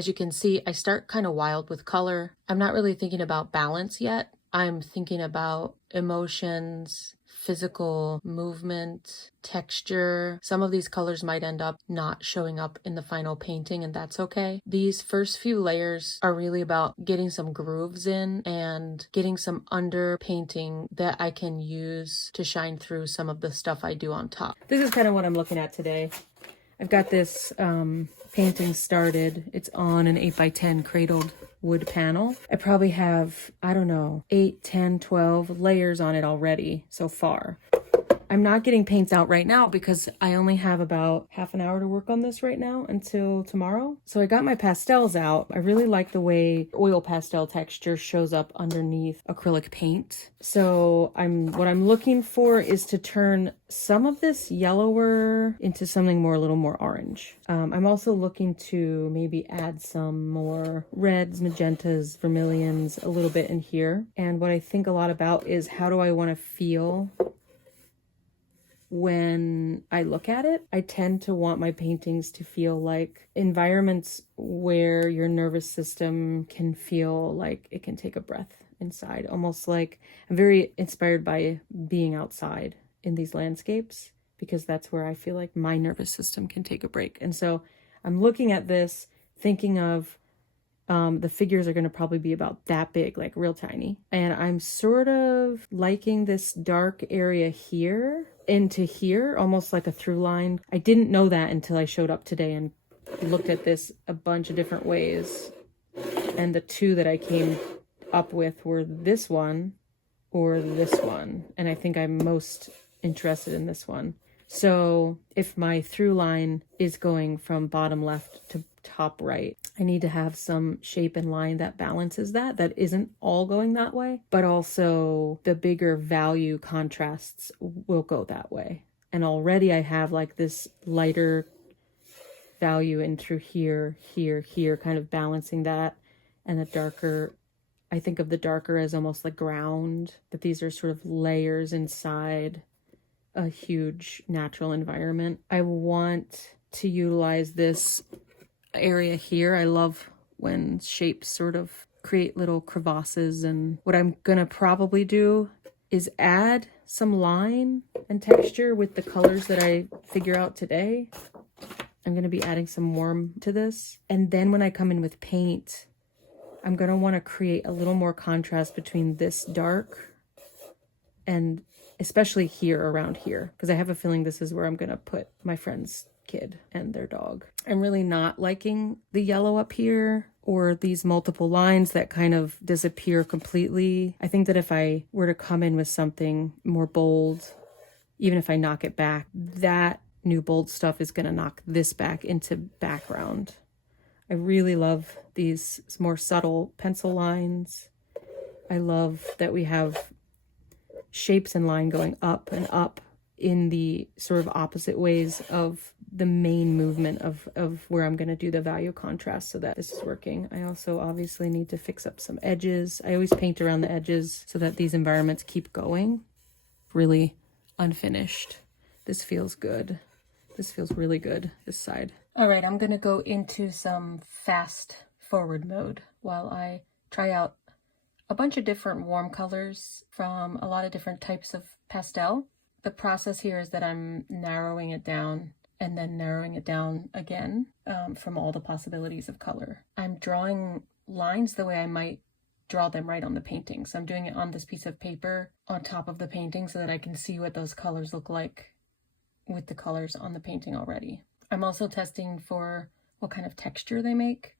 As you can see, I start kind of wild with color. I'm not really thinking about balance yet. I'm thinking about emotions, physical movement, texture. Some of these colors might end up not showing up in the final painting, and that's okay. These first few layers are really about getting some grooves in and getting some underpainting that I can use to shine through some of the stuff I do on top. This is kind of what I'm looking at today. I've got this painting started. It's on an 8x10 cradled wood panel. I probably have, I don't know, 8, 10, 12 layers on it already so far. I'm not getting paints out right now because I only have about half an hour to work on this right now until tomorrow. So I got my pastels out. I really like the way oil pastel texture shows up underneath acrylic paint. So what I'm looking for is to turn some of this yellower into something a little more orange. I'm also looking to maybe add some more reds, magentas, vermilions, a little bit in here. And what I think a lot about is how do I want to feel when I look at it. I tend to want my paintings to feel like environments where your nervous system can feel like it can take a breath inside. Almost like I'm very inspired by being outside in these landscapes because that's where I feel like my nervous system can take a break. And so I'm looking at this thinking of the figures are going to probably be about that big, like real tiny. And I'm sort of liking this dark area here into here, almost like a through line. I didn't know that until I showed up today and looked at this a bunch of different ways. And the two that I came up with were this one or this one. And I think I'm most interested in this one. So if my through line is going from bottom left to top right, I need to have some shape and line that balances that isn't all going that way, but also the bigger value contrasts will go that way. And already I have like this lighter value in through here, kind of balancing that, and the darker, I think of the darker as almost like ground, that these are sort of layers inside a huge natural environment. I want to utilize this area here. I love when shapes sort of create little crevasses, and what I'm gonna probably do is add some line and texture with the colors that I figure out today. I'm gonna be adding some warmth to this, and then when I come in with paint, I'm gonna want to create a little more contrast between this dark and especially here, around here, because I have a feeling this is where I'm gonna put my friend's kid and their dog. I'm really not liking the yellow up here or these multiple lines that kind of disappear completely. I think that if I were to come in with something more bold, even if I knock it back, that new bold stuff is gonna knock this back into background. I really love these more subtle pencil lines. I love that we have shapes and line going up and up in the sort of opposite ways of the main movement of where I'm going to do the value contrast so that this is working. I also obviously need to fix up some edges. I always paint around the edges so that these environments keep going. Really unfinished. This feels good. This feels really good, this side. All right, I'm going to go into some fast forward mode while I try out a bunch of different warm colors from a lot of different types of pastel. The process here is that I'm narrowing it down and then narrowing it down again from all the possibilities of color. I'm drawing lines the way I might draw them right on the painting. So I'm doing it on this piece of paper on top of the painting so that I can see what those colors look like with the colors on the painting already. I'm also testing for what kind of texture they make.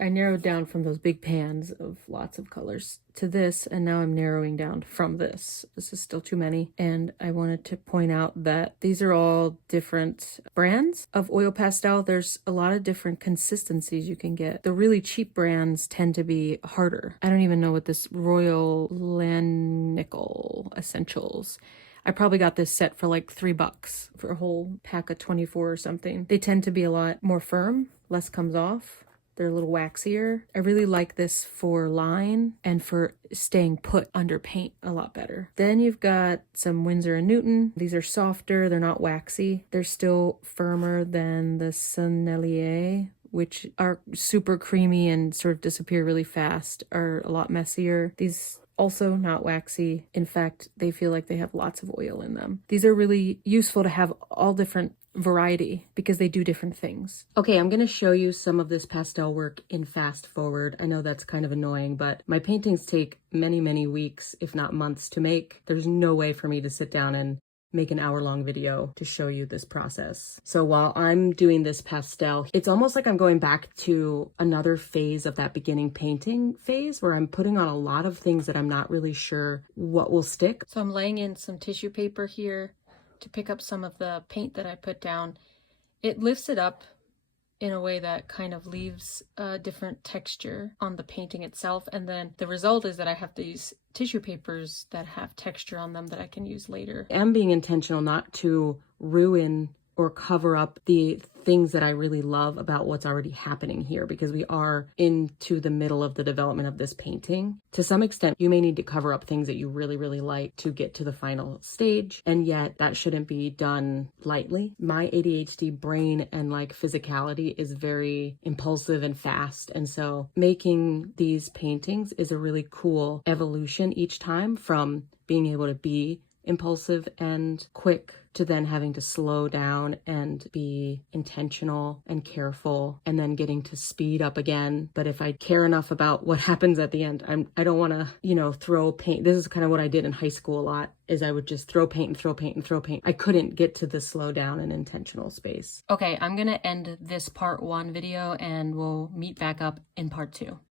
I narrowed down from those big pans of lots of colors to this, and now I'm narrowing down from this. This is still too many, and I wanted to point out that these are all different brands of oil pastel. There's a lot of different consistencies you can get. The really cheap brands tend to be harder. I don't even know what this Royal Lanicle Essentials. I probably got this set for like $3 for a whole pack of 24 or something. They tend to be a lot more firm, less comes off. They're a little waxier. I really like this for line and for staying put under paint a lot better. Then you've got some Winsor & Newton. These are softer, they're not waxy. They're still firmer than the Sennelier, which are super creamy and sort of disappear really fast, are a lot messier. These also not waxy. In fact, they feel like they have lots of oil in them. These are really useful to have all different variety because they do different things. Okay, I'm going to show you some of this pastel work in fast forward. I know that's kind of annoying, but my paintings take many, many weeks, if not months to make. There's no way for me to sit down and make an hour-long video to show you this process. So while I'm doing this pastel, it's almost like I'm going back to another phase of that beginning painting phase where I'm putting on a lot of things that I'm not really sure what will stick. So I'm laying in some tissue paper here to pick up some of the paint that I put down. It lifts it up in a way that kind of leaves a different texture on the painting itself. And then the result is that I have these tissue papers that have texture on them that I can use later. I'm being intentional not to ruin or cover up the things that I really love about what's already happening here, because we are into the middle of the development of this painting. To some extent, you may need to cover up things that you really, really like to get to the final stage, and yet that shouldn't be done lightly. My ADHD brain and like physicality is very impulsive and fast, and so making these paintings is a really cool evolution each time, from being able to be impulsive and quick to then having to slow down and be intentional and careful, and then getting to speed up again. But if I care enough about what happens at the end, I don't want to, throw paint. This is kind of what I did in high school a lot, is I would just throw paint and throw paint and throw paint. I couldn't get to the slow down and intentional space. Okay, I'm going to end this part 1 video and we'll meet back up in part 2.